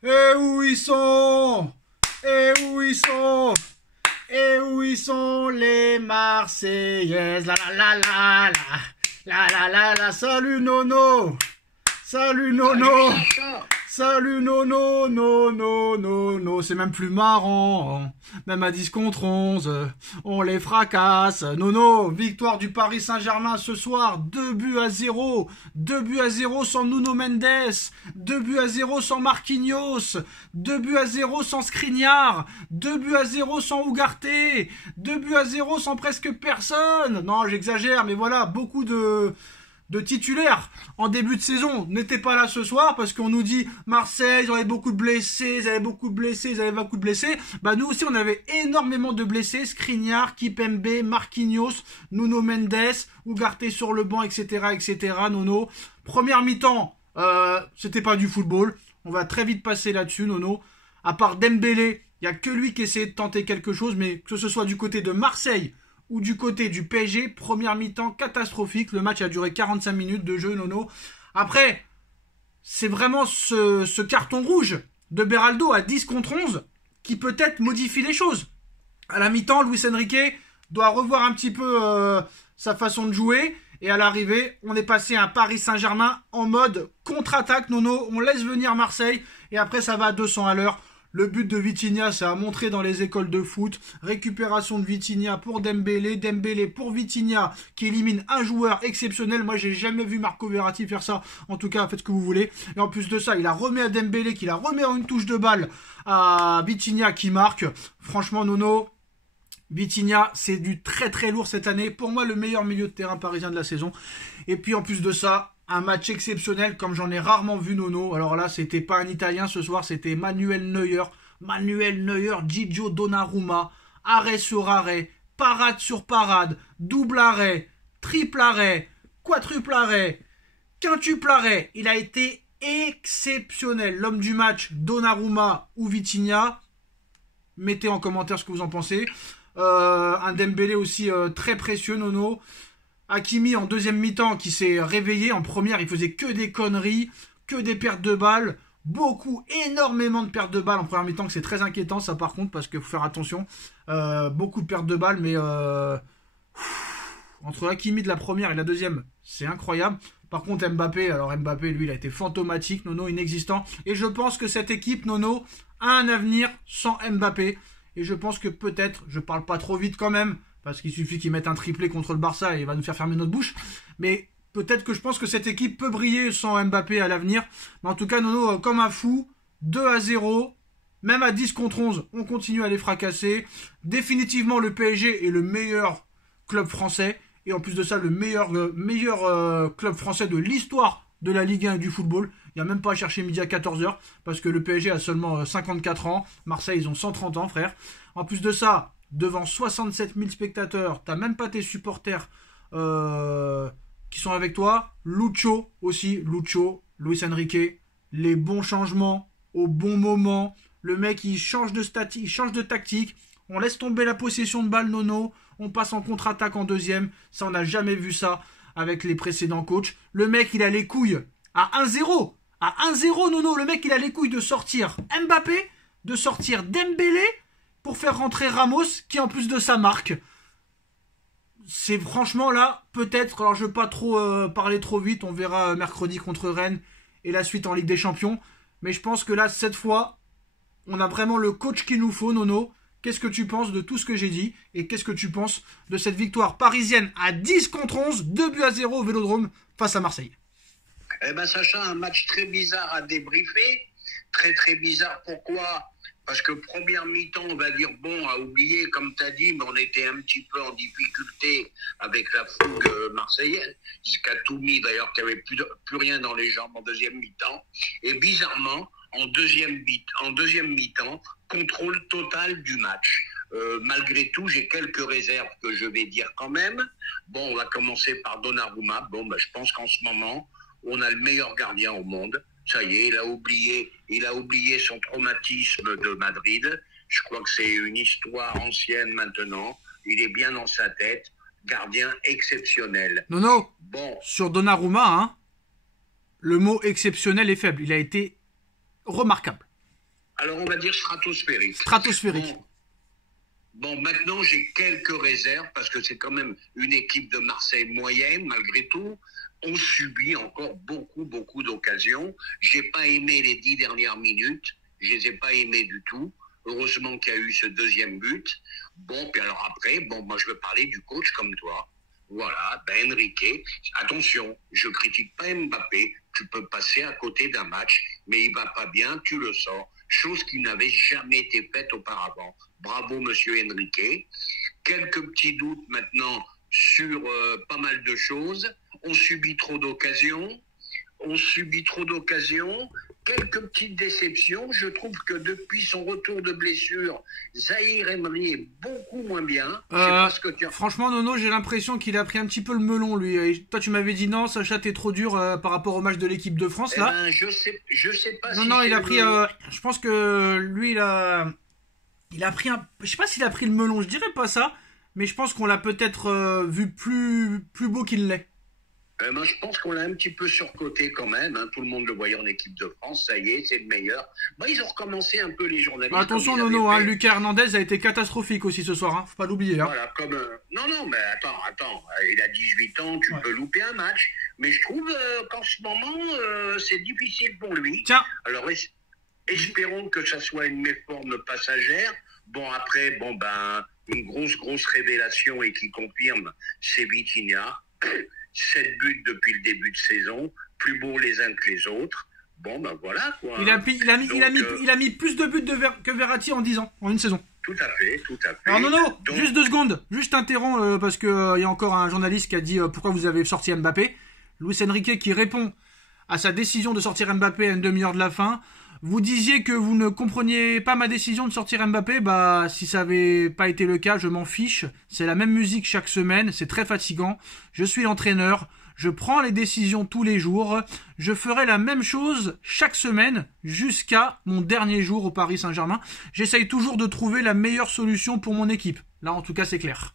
Et où ils sont? Et où ils sont? Et où ils sont les Marseillaises? La la la la la la la la la. Salut Nono. Salut Salut Nono. Sacha. Salut Nono, Nono, Nono. C'est même plus marrant. Même à 10 contre 11, on les fracasse. Nono, victoire du Paris Saint-Germain ce soir. 2 buts à 0. 2 buts à 0 sans Nuno Mendes. 2 buts à 0 sans Marquinhos. 2 buts à 0 sans Skriniar. 2 buts à 0 sans Ugarte. 2 buts à 0 sans presque personne. Non, j'exagère, mais voilà, beaucoup de titulaires en début de saison n'étaient pas là ce soir parce qu'on nous dit Marseille, ils avaient beaucoup de blessés, ils avaient beaucoup de blessés, ils avaient beaucoup de blessés. Bah nous aussi on avait énormément de blessés, Skriniar, Kipembe, Marquinhos, Nuno Mendes, Ugarte sur le banc, etc., etc. Nono. Première mi-temps, c'était pas du football. On va très vite passer là-dessus, Nono. À part Dembélé, il y a que lui qui essayait de tenter quelque chose, mais que ce soit du côté de Marseille ou du côté du PSG, première mi-temps catastrophique. Le match a duré 45 minutes de jeu, Nono. Après, c'est vraiment ce carton rouge de Beraldo à 10 contre 11 qui peut-être modifie les choses. À la mi-temps, Luis Enrique doit revoir un petit peu sa façon de jouer. Et à l'arrivée, on est passé à un Paris Saint-Germain en mode contre-attaque, Nono. On laisse venir Marseille et après ça va à 200 à l'heure. Le but de Vitinha, c'est à montrer dans les écoles de foot. Récupération de Vitinha pour Dembélé. Dembélé pour Vitinha qui élimine un joueur exceptionnel. Moi, j'ai jamais vu Marco Verratti faire ça. En tout cas, faites ce que vous voulez. Et en plus de ça, il a remis à Dembélé, qui la remet en une touche de balle à Vitinha qui marque. Franchement, Nono, Vitinha, c'est du très très lourd cette année. Pour moi, le meilleur milieu de terrain parisien de la saison. Et puis en plus de ça, un match exceptionnel comme j'en ai rarement vu, Nono. Alors là, c'était pas un Italien ce soir, c'était Manuel Neuer. Manuel Neuer, Gigio Donnarumma. Arrêt sur arrêt, parade sur parade, double arrêt, triple arrêt, quadruple arrêt, quintuple arrêt. Il a été exceptionnel. L'homme du match, Donnarumma ou Vitinha. Mettez en commentaire ce que vous en pensez. Un Dembélé aussi très précieux, Nono. Hakimi en deuxième mi-temps qui s'est réveillé. En première, il faisait que des conneries, que des pertes de balles. Énormément de pertes de balles en première mi-temps, que c'est très inquiétant ça par contre, parce qu'il faut faire attention. Beaucoup de pertes de balles, mais entre Hakimi de la première et la deuxième, c'est incroyable. Par contre Mbappé, alors Mbappé lui il a été fantomatique, Nono, inexistant. Et je pense que cette équipe, Nono, a un avenir sans Mbappé. Et je pense que peut-être, je parle pas trop vite quand même, parce qu'il suffit qu'il mette un triplé contre le Barça et il va nous faire fermer notre bouche. Mais peut-être que je pense que cette équipe peut briller sans Mbappé à l'avenir. Mais en tout cas, Nono, comme un fou, 2-0, même à 10 contre 11, on continue à les fracasser. Définitivement, le PSG est le meilleur club français. Et en plus de ça, le meilleur club français de l'histoire de la Ligue 1 et du football. Il n'y a même pas à chercher midi à 14h, parce que le PSG a seulement 54 ans. Marseille, ils ont 130 ans, frère. En plus de ça, devant 67 000 spectateurs, t'as même pas tes supporters qui sont avec toi. Lucho aussi, Lucho, Luis Enrique, les bons changements au bon moment. Le mec, il change il change de tactique. On laisse tomber la possession de balle, Nono. On passe en contre-attaque en deuxième. Ça, on n'a jamais vu ça avec les précédents coachs. Le mec, il a les couilles à 1-0. À 1-0, Nono, le mec, il a les couilles de sortir Mbappé, de sortir Dembélé, pour faire rentrer Ramos, qui en plus de ça marque. C'est franchement là, peut-être, alors je veux pas trop parler trop vite, on verra mercredi contre Rennes et la suite en Ligue des Champions. Mais je pense que là, cette fois, on a vraiment le coach qu'il nous faut, Nono. Qu'est-ce que tu penses de tout ce que j'ai dit? Et qu'est-ce que tu penses de cette victoire parisienne à 10 contre 11, 2 buts à 0 au Vélodrome face à Marseille? Eh ben Sacha, un match très bizarre à débriefer. Très très bizarre, pourquoi? Parce que première mi-temps, on va dire, bon, à oublier, comme tu as dit, mais on était un petit peu en difficulté avec la fougue marseillaise. Scatoumi, d'ailleurs, qui avait plus rien dans les jambes en deuxième mi-temps. Et bizarrement, en deuxième mi-temps, contrôle total du match. Malgré tout, j'ai quelques réserves que je vais dire quand même. Bon, on va commencer par Donnarumma. Bon, je pense qu'en ce moment, on a le meilleur gardien au monde. Ça y est, il a oublié son traumatisme de Madrid. Je crois que c'est une histoire ancienne maintenant. Il est bien dans sa tête. Gardien exceptionnel. Nono, Bon, sur Donnarumma, hein, le mot exceptionnel est faible. Il a été remarquable. Alors, on va dire stratosphérique. Stratosphérique. Bon, maintenant, j'ai quelques réserves parce que c'est quand même une équipe de Marseille moyenne, malgré tout. On subit encore beaucoup d'occasions. J'ai pas aimé les 10 dernières minutes. Je les ai pas aimées du tout. Heureusement qu'il y a eu ce deuxième but. Bon, puis alors après, moi, je veux parler du coach comme toi. Voilà, Enrique. Attention, je critique pas Mbappé. Tu peux passer à côté d'un match, mais il va pas bien, tu le sors. Chose qui n'avait jamais été faite auparavant. Bravo, monsieur Enrique. Quelques petits doutes maintenant sur pas mal de choses. On subit trop d'occasions. Quelques petites déceptions. Je trouve que depuis son retour de blessure, Zahir Emery est beaucoup moins bien. Franchement, Nono, j'ai l'impression qu'il a pris un petit peu le melon, lui. Et toi, tu m'avais dit non, Sacha, t'es trop dur par rapport au match de l'équipe de France, là. Je sais pas. Non, il a pris. Je pense que lui, il a pris un. Je sais pas s'il a pris le melon, je dirais pas ça, mais je pense qu'on l'a peut-être vu plus beau qu'il l'est. Je pense qu'on l'a un petit peu surcoté quand même. Hein. Tout le monde le voyait en équipe de France. Ça y est, c'est le meilleur. Ils ont recommencé un peu les journalistes. Attention, Nono, Lucas Hernandez a été catastrophique aussi ce soir. Hein. Faut pas l'oublier. Hein. Voilà, Non, mais attends. Il a 18 ans, tu peux louper un match. Mais je trouve qu'en ce moment, c'est difficile pour lui. Tiens. Alors, espérons que ça soit une méforme passagère. Bon, après, une grosse révélation et qui confirme, c'est Vitinha. 7 buts depuis le début de saison, plus beaux les uns que les autres. Voilà quoi. Il a mis plus de buts que Verratti en 10 ans, en une saison. Tout à fait. Alors Nono, juste 2 secondes, juste t'interromps parce que il y a encore un journaliste qui a dit pourquoi vous avez sorti Mbappé. Luis Enrique qui répond à sa décision de sortir Mbappé à une demi-heure de la fin. Vous disiez que vous ne compreniez pas ma décision de sortir Mbappé, si ça avait pas été le cas, je m'en fiche. C'est la même musique chaque semaine, c'est très fatigant. Je suis l'entraîneur, je prends les décisions tous les jours. Je ferai la même chose chaque semaine jusqu'à mon dernier jour au Paris Saint-Germain. J'essaye toujours de trouver la meilleure solution pour mon équipe. Là, en tout cas, c'est clair.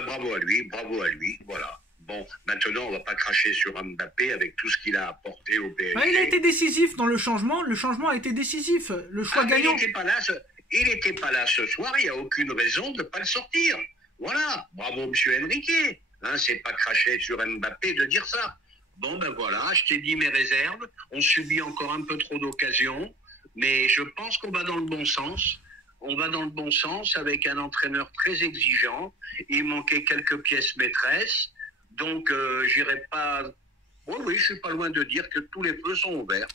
Bravo à lui, voilà. Bon, maintenant, on va pas cracher sur Mbappé avec tout ce qu'il a apporté au PSG. Il a été décisif dans le changement. Le changement a été décisif. Le choix gagnant. Il n'était pas là ce soir. Il n'y a aucune raison de ne pas le sortir. Voilà. Bravo, monsieur Enrique. C'est pas cracher sur Mbappé de dire ça. Voilà. Je t'ai dit mes réserves. On subit encore un peu trop d'occasions. Mais je pense qu'on va dans le bon sens. On va dans le bon sens avec un entraîneur très exigeant. Il manquait quelques pièces maîtresses. Donc, j'irai pas... Oui, je suis pas loin de dire que tous les feux sont ouverts.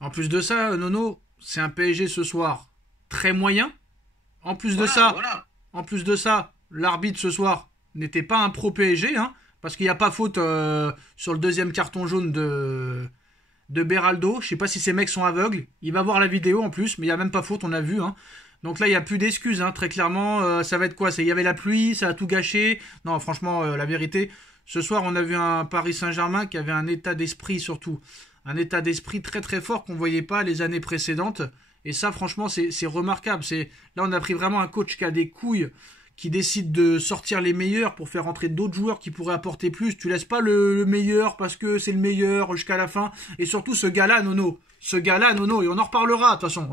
En plus de ça, Nono, c'est un PSG ce soir très moyen. En plus de ça, l'arbitre ce soir n'était pas un pro PSG, parce qu'il n'y a pas faute sur le deuxième carton jaune de Beraldo. Je sais pas si ces mecs sont aveugles. Il va voir la vidéo en plus, mais il n'y a même pas faute, on a vu. Donc là, il n'y a plus d'excuses, très clairement. Ça va être quoi ? Il y avait la pluie, ça a tout gâché. Non, franchement, la vérité... Ce soir, on a vu un Paris Saint-Germain qui avait un état d'esprit surtout. Un état d'esprit très très fort qu'on ne voyait pas les années précédentes. Et ça, franchement, c'est remarquable. Là, on a pris vraiment un coach qui a des couilles, qui décide de sortir les meilleurs pour faire rentrer d'autres joueurs qui pourraient apporter plus. Tu laisses pas le meilleur parce que c'est le meilleur jusqu'à la fin. Et surtout, ce gars-là, Nono, et on en reparlera, de toute façon,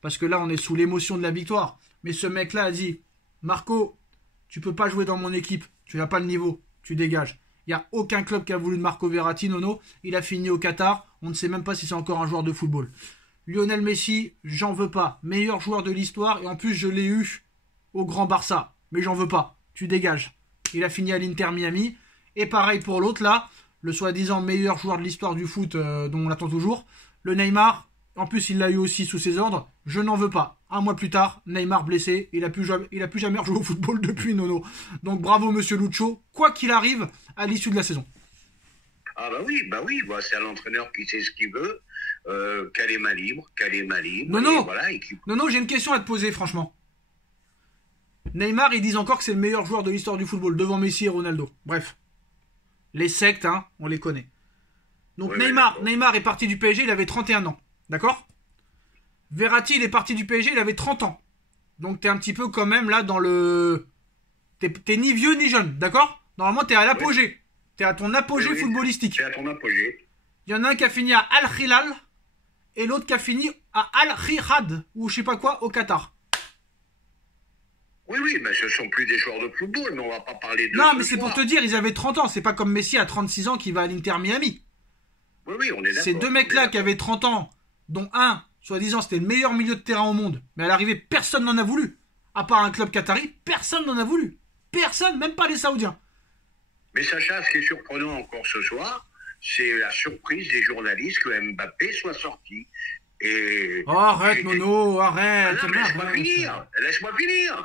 parce que là, on est sous l'émotion de la victoire. Mais ce mec-là a dit, Marco, tu peux pas jouer dans mon équipe. Tu n'as pas le niveau. Tu dégages. Il n'y a aucun club qui a voulu de Marco Verratti, Nono. Il a fini au Qatar. On ne sait même pas si c'est encore un joueur de football. Lionel Messi, j'en veux pas. Meilleur joueur de l'histoire. Et en plus, je l'ai eu au Grand Barça. Mais j'en veux pas. Tu dégages. Il a fini à l'Inter Miami. Et pareil pour l'autre, là. Le soi-disant meilleur joueur de l'histoire du foot dont on l'attend toujours. Le Neymar. En plus, il l'a eu aussi sous ses ordres. Je n'en veux pas. Un mois plus tard, Neymar blessé. Il a plus jamais rejoué au football depuis, Nono. Donc bravo, monsieur Lucho. Quoi qu'il arrive à l'issue de la saison. Oui. C'est un entraîneur qui sait ce qu'il veut. Calema libre. Nono, j'ai une question à te poser, franchement. Neymar, ils disent encore que c'est le meilleur joueur de l'histoire du football, devant Messi et Ronaldo. Bref. Les sectes, on les connaît. Donc Neymar est parti du PSG, il avait 31 ans. D'accord ? Verratti, il est parti du PSG, il avait 30 ans. Donc t'es un petit peu quand même là dans le... T'es ni vieux ni jeune, d'accord ? Normalement t'es à l'apogée. Oui. T'es à ton apogée footballistique. T'es à ton apogée. Il y en a un qui a fini à Al Hilal et l'autre qui a fini à Al-Riyad, ou je sais pas quoi, au Qatar. Oui, oui, mais ce sont plus des joueurs de football, mais on va pas parler de. Non, mais c'est pour te dire, ils avaient 30 ans. C'est pas comme Messi à 36 ans qui va à l'Inter Miami. Oui, oui, on est d'accord. Ces deux mecs-là qui avaient 30 ans, dont un, soi-disant, c'était le meilleur milieu de terrain au monde. Mais à l'arrivée, personne n'en a voulu. À part un club qatari, personne n'en a voulu. Personne, même pas les Saoudiens. Mais Sacha, ce qui est surprenant encore ce soir, c'est la surprise des journalistes que Mbappé soit sorti. Et oh, arrête, Nono, arrête. Ah non, laisse-moi finir.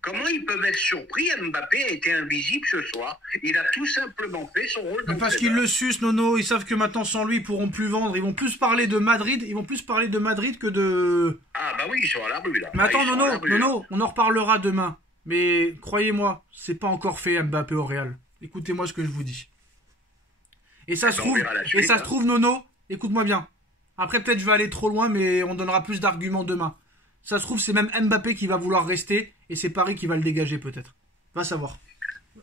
Comment ils peuvent être surpris? Mbappé a été invisible ce soir. Il a tout simplement fait son rôle. Mais parce qu'ils le sucent, Nono. Ils savent que maintenant, sans lui, ils pourront plus vendre. Ils vont plus parler de Madrid. Ils vont plus parler de Madrid que de... Ah bah oui, ils sont à la rue, là. Mais attends, Nono, on en reparlera demain. Mais croyez-moi, c'est pas encore fait, Mbappé au Real. Écoutez-moi ce que je vous dis. Et ça se trouve, Nono, écoute-moi bien. Après, peut-être je vais aller trop loin, mais on donnera plus d'arguments demain. Ça se trouve, c'est même Mbappé qui va vouloir rester, et c'est Paris qui va le dégager, peut-être. Va savoir.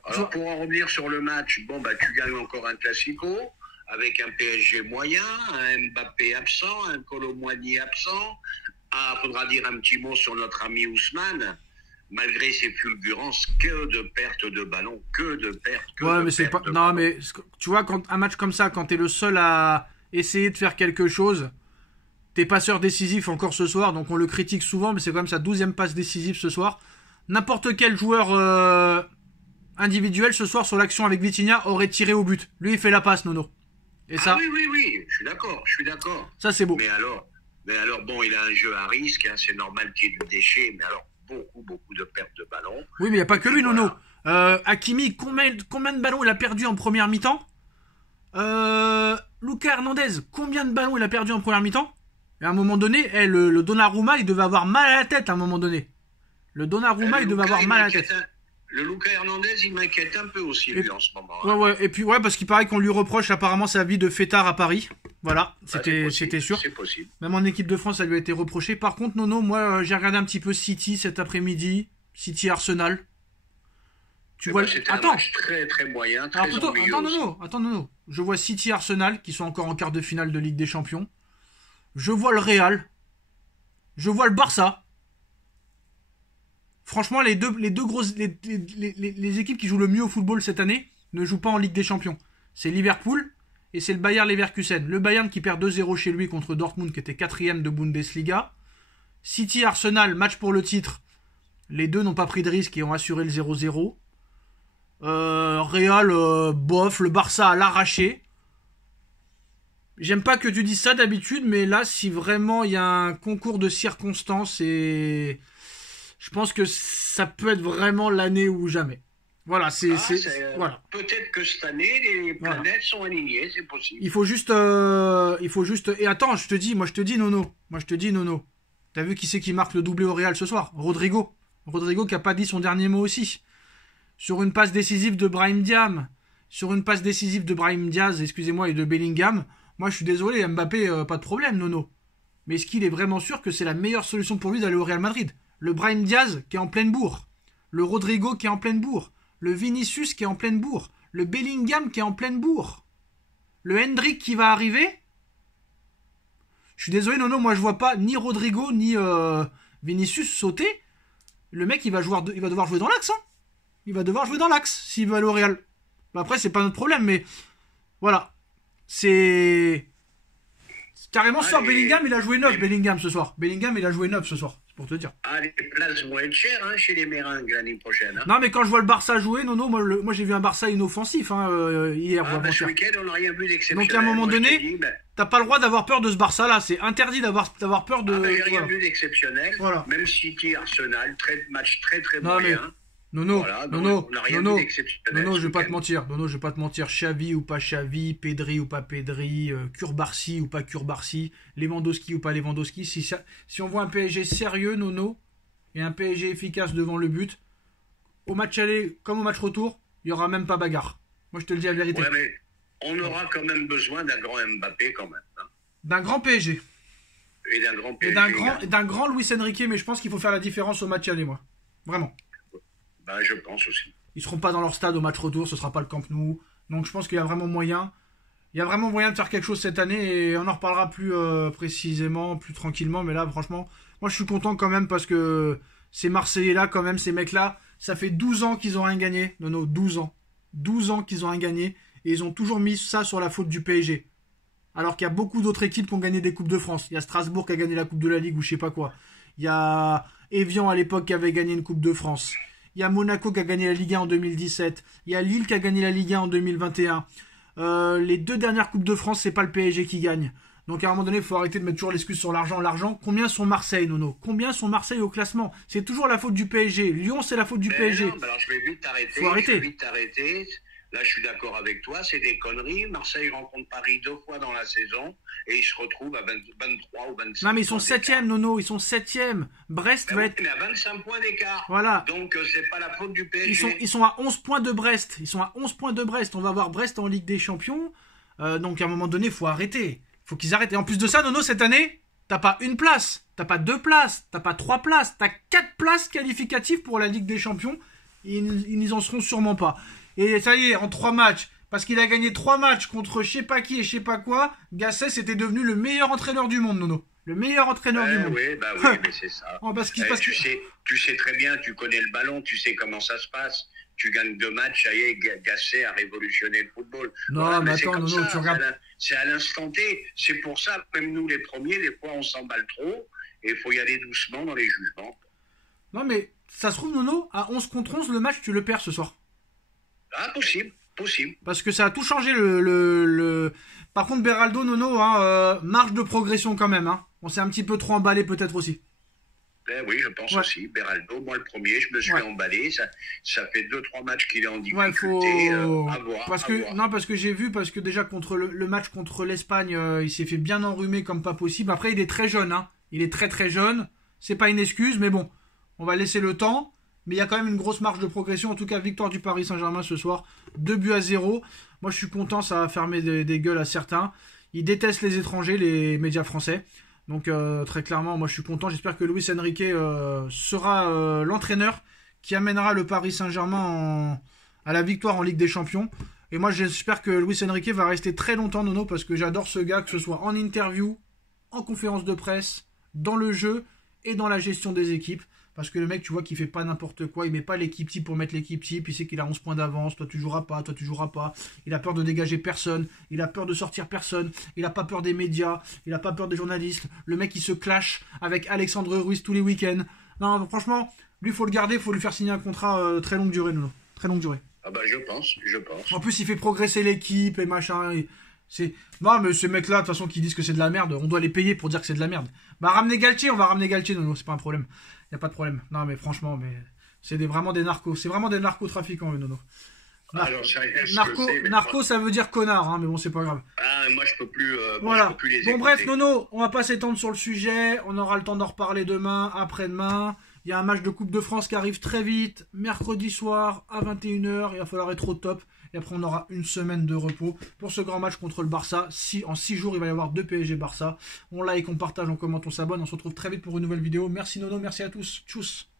Alors, pour en revenir sur le match, bon, bah, tu gagnes encore un Classico, avec un PSG moyen, un Mbappé absent, un Kolo Muani absent. Ah, faudra dire un petit mot sur notre ami Ousmane. Malgré ses fulgurances, que de pertes de ballon, que de pertes. Ouais, mais c'est pas. Non, mais tu vois, quand un match comme ça, quand t'es le seul à essayer de faire quelque chose, t'es passeur décisif encore ce soir, donc on le critique souvent, mais c'est quand même sa 12e passe décisive ce soir. N'importe quel joueur individuel ce soir sur l'action avec Vitinha aurait tiré au but. Lui, il fait la passe, Nono. Et ça. Oui, je suis d'accord. Ça, c'est beau. Mais alors, bon, il a un jeu à risque, hein, c'est normal qu'il y ait du déchet, mais alors. Beaucoup de pertes de ballons. Oui, mais il n'y a pas que lui, Nono. Hakimi, combien de ballons il a perdu en première mi-temps? Lucas Hernandez, combien de ballons il a perdu en première mi-temps? Et à un moment donné, le Donnarumma, il devait avoir mal à la tête à un moment donné. Le Donnarumma, il devait avoir mal à la tête. Le Lucas Hernandez, il m'inquiète un peu aussi, lui, en ce moment. Ouais, et puis, parce qu'il paraît qu'on lui reproche apparemment sa vie de fêtard à Paris. Voilà, c'était sûr. C'est possible. Même en équipe de France, ça lui a été reproché. Par contre, Nono, moi, j'ai regardé un petit peu City cet après-midi. City Arsenal. Tu vois, c'était un match très, très moyen, très ennuyeux. Attends, Nono. Je vois City Arsenal, qui sont encore en quart de finale de Ligue des Champions. Je vois le Real. Je vois le Barça. Franchement, les deux grosses, les équipes qui jouent le mieux au football cette année ne jouent pas en Ligue des Champions. C'est Liverpool et c'est le Bayer Leverkusen. Le Bayern qui perd 2-0 chez lui contre Dortmund qui était 4e de Bundesliga. City Arsenal, match pour le titre. Les deux n'ont pas pris de risque et ont assuré le 0-0. Real, bof, le Barça à l'arraché. J'aime pas que tu dises ça d'habitude, mais là, si vraiment il y a un concours de circonstances et... Je pense que ça peut être vraiment l'année ou jamais. Voilà, voilà. Peut-être que cette année, les planètes sont alignées, c'est possible. Il faut juste... Et attends, je te dis, Nono. T'as vu qui c'est qui marque le doublé au Real ce soir? Rodrigo. Rodrigo qui a pas dit son dernier mot aussi. Sur une passe décisive de Brahim Diaz, excusez-moi, et de Bellingham. Moi, je suis désolé, Mbappé, pas de problème, Nono. Mais est-ce qu'il est vraiment sûr que c'est la meilleure solution pour lui d'aller au Real Madrid? Le Brahim Diaz qui est en pleine bourre, le Rodrigo qui est en pleine bourre, le Vinicius qui est en pleine bourre, le Bellingham qui est en pleine bourre, le Hendrick qui va arriver. Je suis désolé, Nono, moi je vois pas ni Rodrigo ni Vinicius sauter. Le mec il va devoir jouer dans l'axe. Hein. Il va devoir jouer dans l'axe s'il veut aller au Real. Après c'est pas notre problème, mais voilà. C'est carrément ce soir, Bellingham il a joué 9 ce soir. Pour te dire. Ah, les places vont être chères hein, chez les Meringues l'année prochaine. Hein. Non, mais quand je vois le Barça jouer, Nono, moi j'ai vu un Barça inoffensif hier. Ce week-end, on n'a rien vu d'exceptionnel. Donc à un moment donné, t'as pas le droit d'avoir peur de ce Barça-là. C'est interdit d'avoir peur de. J'ai rien vu d'exceptionnel. Voilà. Même City, Arsenal, match très très moyen. Nono, je vais pas te mentir. Xavi ou pas Xavi, Pedri ou pas Pedri, Kurbarsi ou pas Kurbarsi, Lewandowski ou pas Lewandowski. Si on voit un PSG sérieux, Nono, et un PSG efficace devant le but, au match aller comme au match retour, il y aura même pas bagarre. Moi, je te le dis la vérité. Ouais, mais on aura quand même besoin d'un grand Mbappé quand même. Hein. D'un grand PSG. Et d'un grand PSG. Et d'un grand Luis Enrique, mais je pense qu'il faut faire la différence au match aller, moi. Vraiment. Ben, je pense aussi. Ils seront pas dans leur stade au match retour, ce sera pas le Camp Nou. Donc je pense qu'il y a vraiment moyen. Il y a vraiment moyen de faire quelque chose cette année et on en reparlera plus précisément, plus tranquillement. Mais là, franchement, moi je suis content quand même parce que ces Marseillais-là, quand même, ces mecs-là, ça fait 12 ans qu'ils ont rien gagné. Non, 12 ans. 12 ans qu'ils ont rien gagné et ils ont toujours mis ça sur la faute du PSG. Alors qu'il y a beaucoup d'autres équipes qui ont gagné des Coupes de France. Il y a Strasbourg qui a gagné la Coupe de la Ligue ou je sais pas quoi. Il y a Evian à l'époque qui avait gagné une Coupe de France. Il y a Monaco qui a gagné la Ligue 1 en 2017. Il y a Lille qui a gagné la Ligue 1 en 2021. Les 2 dernières Coupes de France, c'est pas le PSG qui gagne. Donc à un moment donné, il faut arrêter de mettre toujours l'excuse sur l'argent. L'argent, combien sont Marseille, Nono? Combien sont Marseille au classement? C'est toujours la faute du PSG. Lyon, c'est la faute du PSG. Non, alors je vais vite t'arrêter. Faut arrêter. Je vais vite t'arrêter. Là, je suis d'accord avec toi, c'est des conneries. Marseille rencontre Paris 2 fois dans la saison et ils se retrouvent à 23 ou 25 Non, mais ils sont points 7e, Nono, ils sont 7e. Brest va être... Mais à 25 points d'écart. Voilà. Donc, c'est pas la faute du PSG. Ils sont à 11 points de Brest. Ils sont à 11 points de Brest. On va voir Brest en Ligue des Champions. Donc, à un moment donné, il faut arrêter. Il faut qu'ils arrêtent. Et en plus de ça, Nono, cette année, t'as pas une place, t'as pas 2 places, t'as pas 3 places, t'as 4 places qualificatives pour la Ligue des Champions. Ils n'y en seront sûrement pas. Et ça y est, en 3 matchs, parce qu'il a gagné 3 matchs contre je sais pas qui et je sais pas quoi, Gasset était devenu le meilleur entraîneur du monde, Nono. Le meilleur entraîneur du monde. Oui, mais c'est ça. Tu sais très bien, tu connais le ballon, tu sais comment ça se passe. Tu gagnes 2 matchs, ça y est, Gasset a révolutionné le football. Non, voilà, mais attends, Nono, tu regardes. C'est à l'instant T. C'est pour ça, même nous les premiers, des fois on s'emballe trop et il faut y aller doucement dans les jugements. Non, mais ça se trouve, Nono, à 11 contre 11, le match, tu le perds ce soir. Ah, possible. Parce que ça a tout changé. Par contre, Beraldo, Nono, marge de progression quand même. Hein. On s'est un petit peu trop emballé peut-être aussi. Oui, je pense aussi. Beraldo, moi le premier, je me suis emballé. Ça fait 2-3 matchs qu'il est en difficulté. À voir. Parce que j'ai vu, parce que déjà contre le match contre l'Espagne, il s'est fait bien enrhumer comme pas possible. Après, il est très jeune. Hein. Il est très très jeune. C'est pas une excuse, mais bon, on va laisser le temps. Mais il y a quand même une grosse marge de progression. En tout cas, victoire du Paris Saint-Germain ce soir. 2-0. Moi, je suis content. Ça va fermer des gueules à certains. Ils détestent les étrangers, les médias français. Donc, très clairement, moi, je suis content. J'espère que Luis Enrique sera l'entraîneur qui amènera le Paris Saint-Germain à la victoire en Ligue des Champions. Et moi, j'espère que Luis Enrique va rester très longtemps, Nono, parce que j'adore ce gars, que ce soit en interview, en conférence de presse, dans le jeu et dans la gestion des équipes. Parce que le mec, tu vois, qu'il fait pas n'importe quoi. Il met pas l'équipe type pour mettre l'équipe type. Il sait qu'il a 11 points d'avance. Toi, tu joueras pas. Toi, tu joueras pas. Il a peur de dégager personne. Il a peur de sortir personne. Il a pas peur des médias. Il a pas peur des journalistes. Le mec, il se clash avec Alexandre Ruiz tous les week-ends. Non, franchement, lui, faut le garder. Faut lui faire signer un contrat très longue durée, Nono. Très longue durée. Ah bah, je pense. En plus, il fait progresser l'équipe et machin. Non, mais ces mecs-là, de toute façon, qui disent que c'est de la merde, on doit les payer pour dire que c'est de la merde. Bah, ramener Galtier, on va ramener Galtier, Nono, c'est pas un problème. Y a pas de problème. Non, mais franchement, c'est vraiment des narcos. C'est vraiment des narcotrafiquants, Nono. Narco, ça veut dire connard, hein, mais bon, c'est pas grave. Ah, moi, je peux plus. Voilà. Je peux plus les écouter. Bref, Nono, on va pas s'étendre sur le sujet. On aura le temps d'en reparler demain, après-demain. Il y a un match de Coupe de France qui arrive très vite, mercredi soir à 21h. Il va falloir être au top. Et après, on aura une semaine de repos pour ce grand match contre le Barça. En 6 jours, il va y avoir 2 PSG Barça. On like, on partage, on commente, on s'abonne. On se retrouve très vite pour une nouvelle vidéo. Merci Nono, merci à tous. Tchuss.